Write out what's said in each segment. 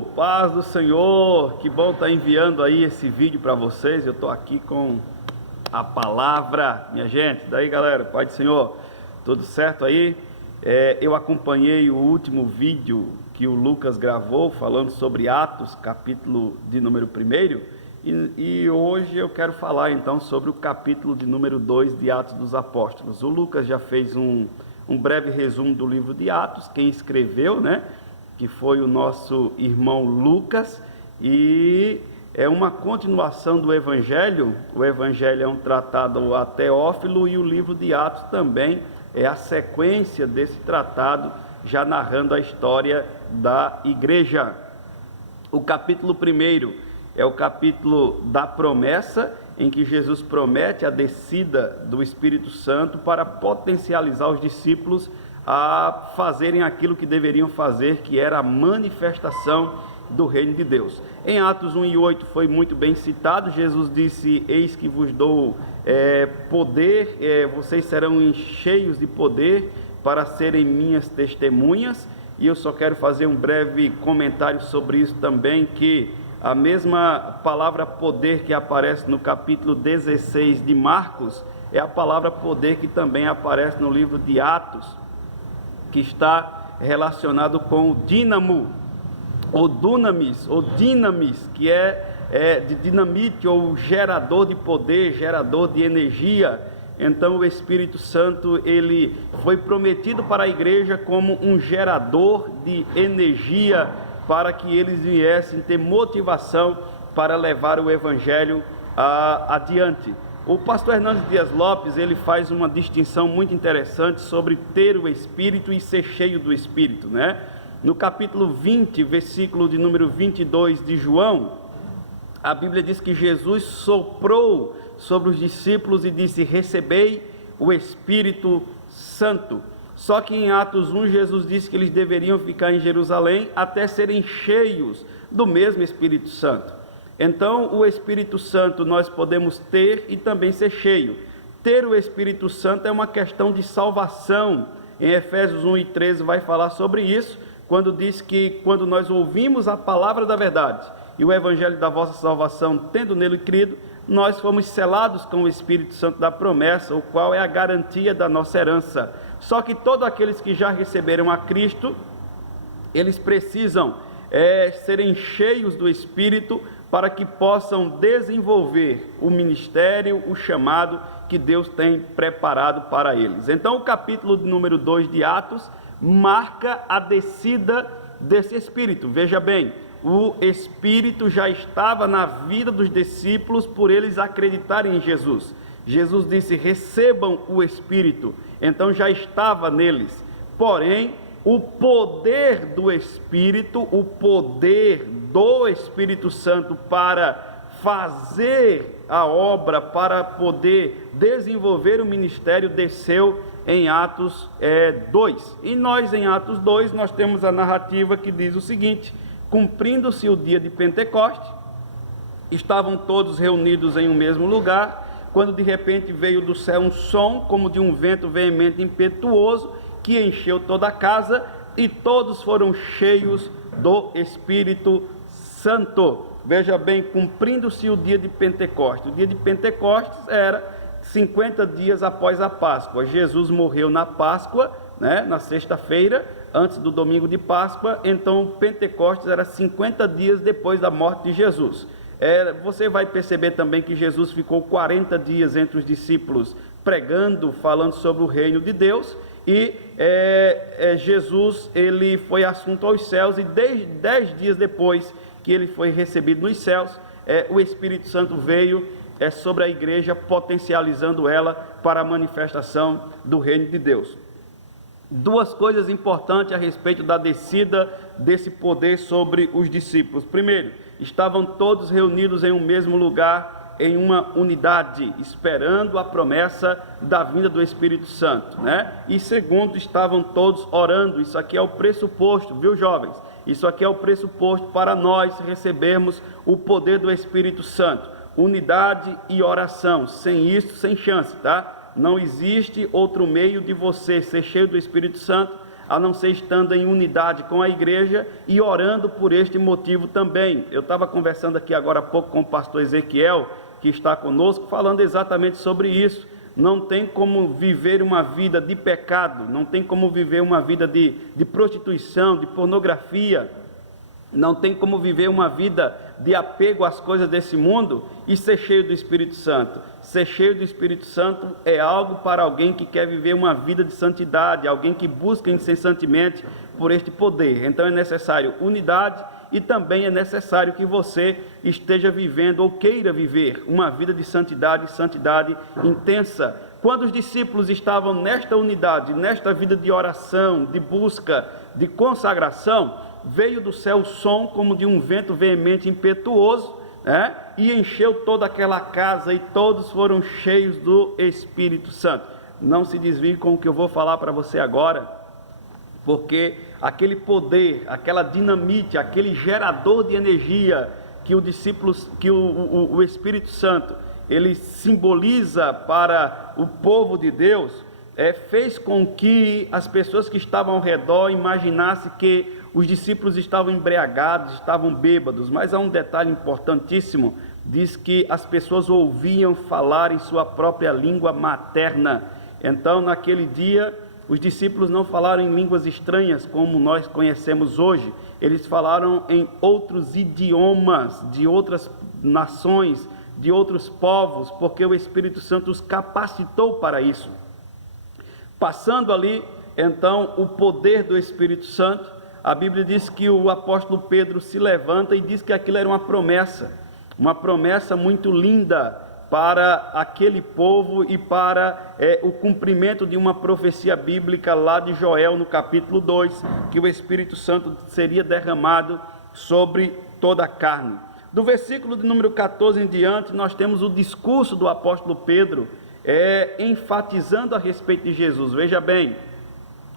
paz do Senhor, que bom estar enviando aí esse vídeo para vocês. Eu estou aqui com a palavra, minha gente. Daí, galera, paz do Senhor, tudo certo aí? Eu acompanhei o último vídeo que o Lucas gravou falando sobre Atos, capítulo de número 1, e hoje eu quero falar então sobre o capítulo de número 2 de Atos dos Apóstolos. O Lucas já fez um breve resumo do livro de Atos, quem escreveu, né? Que foi o nosso irmão Lucas, e é uma continuação do Evangelho. O Evangelho é um tratado a Teófilo, e o livro de Atos também é a sequência desse tratado, já narrando a história da igreja. O capítulo 1 é o capítulo da promessa, em que Jesus promete a descida do Espírito Santo para potencializar os discípulos a fazerem aquilo que deveriam fazer, que era a manifestação do reino de Deus. Em Atos 1 e 8 foi muito bem citado. Jesus disse: eis que vos dou poder, vocês serão cheios de poder para serem minhas testemunhas. E eu só quero fazer um breve comentário sobre isso também, que a mesma palavra poder que aparece no capítulo 16 de Marcos é a palavra poder que também aparece no livro de Atos, que está relacionado com o dínamo, ou dunamis, ou dinamis, que é de dinamite, ou gerador de poder, gerador de energia. Então o Espírito Santo, ele foi prometido para a igreja como um gerador de energia, para que eles viessem ter motivação para levar o Evangelho adiante. O pastor Hernandes Dias Lopes, ele faz uma distinção muito interessante sobre ter o Espírito e ser cheio do Espírito, né? No capítulo 20, versículo de número 22 de João, a Bíblia diz que Jesus soprou sobre os discípulos e disse: recebei o Espírito Santo. Só que em Atos 1, Jesus disse que eles deveriam ficar em Jerusalém até serem cheios do mesmo Espírito Santo. Então, o Espírito Santo nós podemos ter e também ser cheio. Ter o Espírito Santo é uma questão de salvação. Em Efésios 1 e 13 vai falar sobre isso, quando diz que quando nós ouvimos a palavra da verdade e o Evangelho da vossa salvação, tendo nele crido, nós fomos selados com o Espírito Santo da promessa, o qual é a garantia da nossa herança. Só que todos aqueles que já receberam a Cristo, eles precisam serem cheios do Espírito, para que possam desenvolver o ministério, o chamado que Deus tem preparado para eles. Então o capítulo número 2 de Atos marca a descida desse Espírito. Veja bem, o Espírito já estava na vida dos discípulos por eles acreditarem em Jesus. Jesus disse: recebam o Espírito. Então já estava neles. Porém, o poder do Espírito, o poder do Espírito Santo para fazer a obra, para poder desenvolver o ministério, desceu em Atos 2. E nós, em Atos 2, nós temos a narrativa que diz o seguinte: cumprindo-se o dia de Pentecoste, estavam todos reunidos em um mesmo lugar, quando de repente veio do céu um som, como de um vento veemente e impetuoso, que encheu toda a casa, e todos foram cheios do Espírito Santo. Veja bem, cumprindo-se o dia de Pentecostes. O dia de Pentecostes era 50 dias após a Páscoa. Jesus morreu na Páscoa, né, na sexta-feira, antes do domingo de Páscoa. Então Pentecostes era 50 dias depois da morte de Jesus. Você vai perceber também que Jesus ficou 40 dias entre os discípulos pregando, falando sobre o reino de Deus. E Jesus, ele foi assunto aos céus, e 10 dias depois que ele foi recebido nos céus, o Espírito Santo veio sobre a igreja, potencializando ela para a manifestação do reino de Deus. Duas coisas importantes a respeito da descida desse poder sobre os discípulos. Primeiro, estavam todos reunidos em um mesmo lugar, em uma unidade, esperando a promessa da vinda do Espírito Santo, né? E segundo, estavam todos orando. Isso aqui é o pressuposto, viu, jovens? Isso aqui é o pressuposto para nós recebermos o poder do Espírito Santo. Unidade e oração. Sem isso, sem chance, tá? Não existe outro meio de você ser cheio do Espírito Santo a não ser estando em unidade com a igreja e orando por este motivo também. Eu estava conversando aqui agora há pouco com o pastor Ezequiel, que está conosco, falando exatamente sobre isso. Não tem como viver uma vida de pecado, não tem como viver uma vida de prostituição, de pornografia, não tem como viver uma vida de apego às coisas desse mundo e ser cheio do Espírito Santo. Ser cheio do Espírito Santo é algo para alguém que quer viver uma vida de santidade, alguém que busca incessantemente por este poder. Então é necessário unidade e também é necessário que você esteja vivendo ou queira viver uma vida de santidade intensa. Quando os discípulos estavam nesta unidade, nesta vida de oração, de busca, de consagração, veio do céu o som como de um vento veemente, impetuoso, e encheu toda aquela casa e todos foram cheios do Espírito Santo. Não se desvie com o que eu vou falar para você agora, porque aquele poder, aquela dinamite, aquele gerador de energia que o Espírito Santo ele simboliza para o povo de Deus, fez com que as pessoas que estavam ao redor imaginassem que os discípulos estavam embriagados, estavam bêbados. Mas há um detalhe importantíssimo, diz que as pessoas ouviam falar em sua própria língua materna. Então, naquele dia, os discípulos não falaram em línguas estranhas, como nós conhecemos hoje. Eles falaram em outros idiomas, de outras nações, de outros povos, porque o Espírito Santo os capacitou para isso. Passando ali, então, o poder do Espírito Santo, a Bíblia diz que o apóstolo Pedro se levanta e diz que aquilo era uma promessa muito linda para aquele povo e para o cumprimento de uma profecia bíblica lá de Joel, no capítulo 2, que o Espírito Santo seria derramado sobre toda a carne. Do versículo de número 14 em diante, nós temos o discurso do apóstolo Pedro, enfatizando a respeito de Jesus. Veja bem,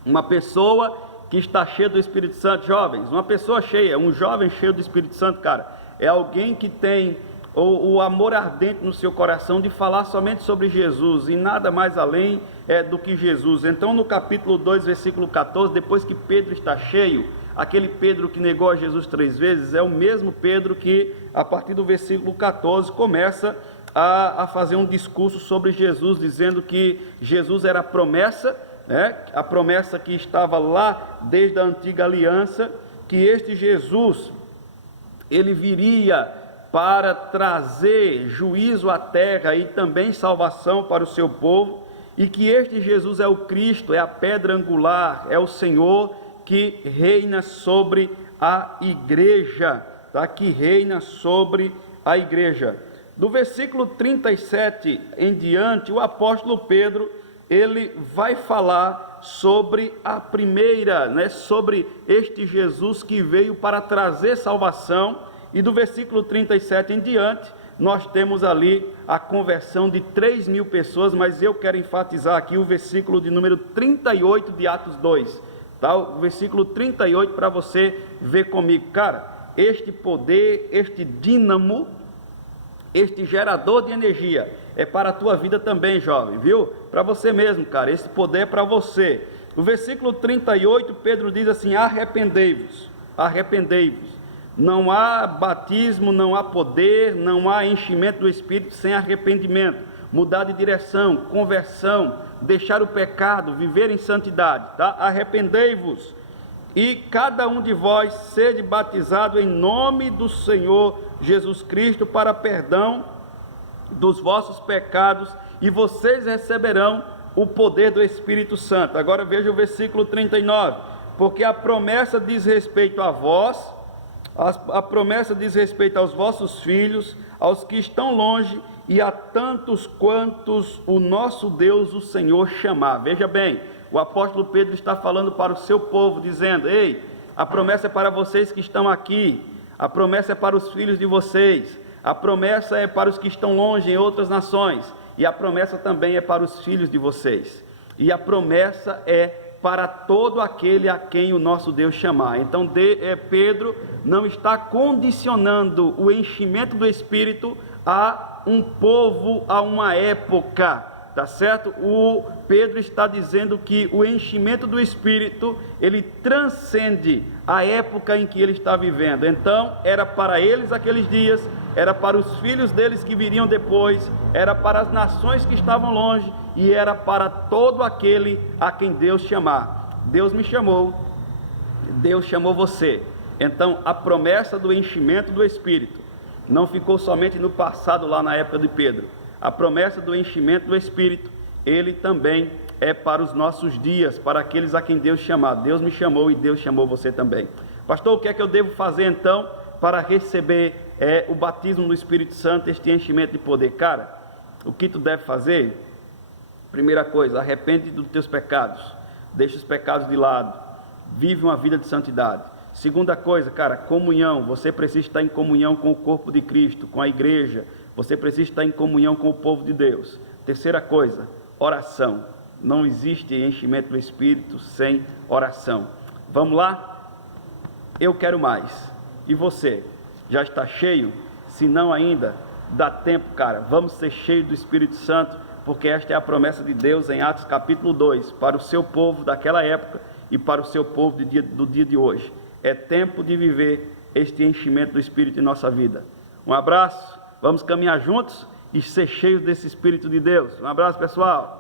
uma pessoa que está cheia do Espírito Santo, jovens, uma pessoa cheia, um jovem cheio do Espírito Santo, cara, é alguém que tem o amor ardente no seu coração de falar somente sobre Jesus e nada mais além do que Jesus. Então, no capítulo 2, versículo 14, depois que Pedro está cheio, aquele Pedro que negou a Jesus 3 vezes, é o mesmo Pedro que, a partir do versículo 14, começa a fazer um discurso sobre Jesus, dizendo que Jesus era a promessa, a promessa que estava lá desde a antiga aliança, que este Jesus, ele viria para trazer juízo à terra e também salvação para o seu povo, e que este Jesus é o Cristo, é a pedra angular, é o Senhor que reina sobre a igreja, que reina sobre a igreja. Do versículo 37 em diante, o apóstolo Pedro, ele vai falar sobre a primeira, sobre este Jesus que veio para trazer salvação, e do versículo 37 em diante, nós temos ali a conversão de 3.000 pessoas, mas eu quero enfatizar aqui o versículo de número 38 de Atos 2, o versículo 38 para você ver comigo. Cara, este poder, este dínamo, este gerador de energia, é para a tua vida também, jovem, viu? Para você mesmo, cara, esse poder é para você. O versículo 38, Pedro diz assim: arrependei-vos, arrependei-vos. Não há batismo, não há poder, não há enchimento do Espírito sem arrependimento, mudar de direção, conversão, deixar o pecado, viver em santidade, Arrependei-vos, e cada um de vós sede batizado em nome do Senhor Jesus Cristo para perdão dos vossos pecados, e vocês receberão o poder do Espírito Santo. Agora veja o versículo 39, porque a promessa diz respeito a vós, a promessa diz respeito aos vossos filhos, aos que estão longe, e a tantos quantos o nosso Deus, o Senhor, chamar. Veja bem, o apóstolo Pedro está falando para o seu povo, dizendo: ei, a promessa é para vocês que estão aqui, a promessa é para os filhos de vocês, a promessa é para os que estão longe em outras nações, e a promessa também é para os filhos de vocês, e a promessa é para todo aquele a quem o nosso Deus chamar. Então Pedro não está condicionando o enchimento do Espírito a um povo, a uma época, tá certo? O Pedro está dizendo que o enchimento do Espírito, ele transcende a época em que ele está vivendo. Então, era para eles aqueles dias, era para os filhos deles que viriam depois, era para as nações que estavam longe, e era para todo aquele a quem Deus chamar. Deus me chamou, Deus chamou você. Então, a promessa do enchimento do Espírito não ficou somente no passado, lá na época de Pedro. A promessa do enchimento do Espírito, ele também é para os nossos dias, para aqueles a quem Deus chamar. Deus me chamou e Deus chamou você também. Pastor, o que é que eu devo fazer então para receber o batismo no Espírito Santo, este enchimento de poder? Cara, o que tu deve fazer? Primeira coisa, arrepende dos teus pecados, deixa os pecados de lado, vive uma vida de santidade. Segunda coisa, cara, comunhão. Você precisa estar em comunhão com o corpo de Cristo, com a igreja. Você precisa estar em comunhão com o povo de Deus. Terceira coisa, oração. Não existe enchimento do Espírito sem oração. Vamos lá? Eu quero mais. E você? Já está cheio? Se não ainda, dá tempo, cara. Vamos ser cheios do Espírito Santo, porque esta é a promessa de Deus em Atos capítulo 2, para o seu povo daquela época e para o seu povo do dia de hoje. É tempo de viver este enchimento do Espírito em nossa vida. Um abraço, vamos caminhar juntos e ser cheios desse Espírito de Deus. Um abraço, pessoal.